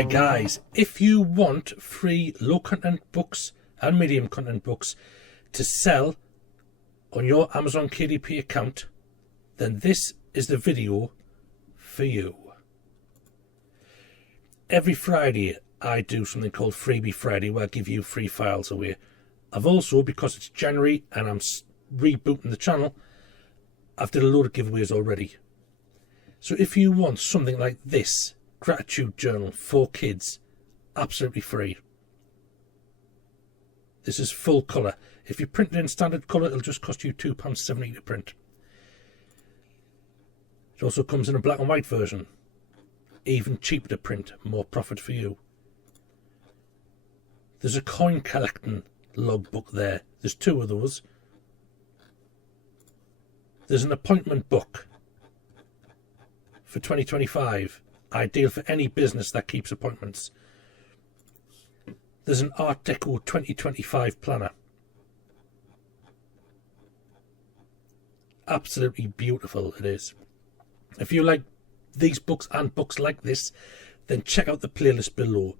Hi guys, if you want free low content books and medium content books to sell on your Amazon KDP account, then this is the video for you. Every Friday I do something called Freebie Friday where I give you free files away. I've also, because it's January and I'm rebooting the channel, I've did a load of giveaways already. So if you want something like this gratitude journal for kids, absolutely free. This is full colour. If you print it in standard colour, it'll just cost you £2.70 to print. It also comes in a black and white version. Even cheaper to print, more profit for you. There's a coin collecting logbook there. There's two of those. There's an appointment book for 2025. Ideal for any business that keeps appointments. There's an Art Deco 2025 planner. Absolutely beautiful it is. If you like these books and books like this, then check out the playlist below.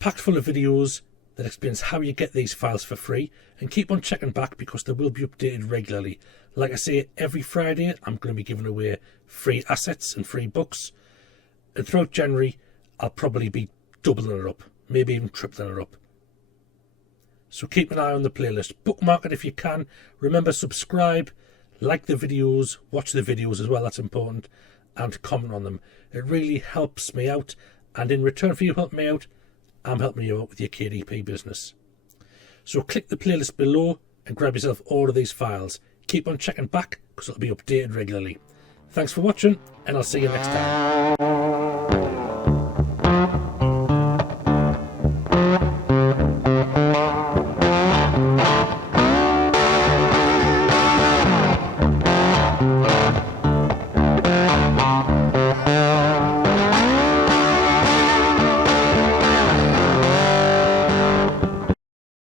Packed full of videos that explains how you get these files for free, and keep on checking back because they will be updated regularly. Like I say, every Friday I'm going to be giving away free assets and free books. And throughout January, I'll probably be doubling it up, maybe even tripling it up. So keep an eye on the playlist. Bookmark it if you can. Remember, subscribe, like the videos, watch the videos as well, that's important, and comment on them. It really helps me out, and in return for you helping me out, I'm helping you out with your KDP business. So click the playlist below and grab yourself all of these files. Keep on checking back because it'll be updated regularly. Thanks for watching, and I'll see you next time.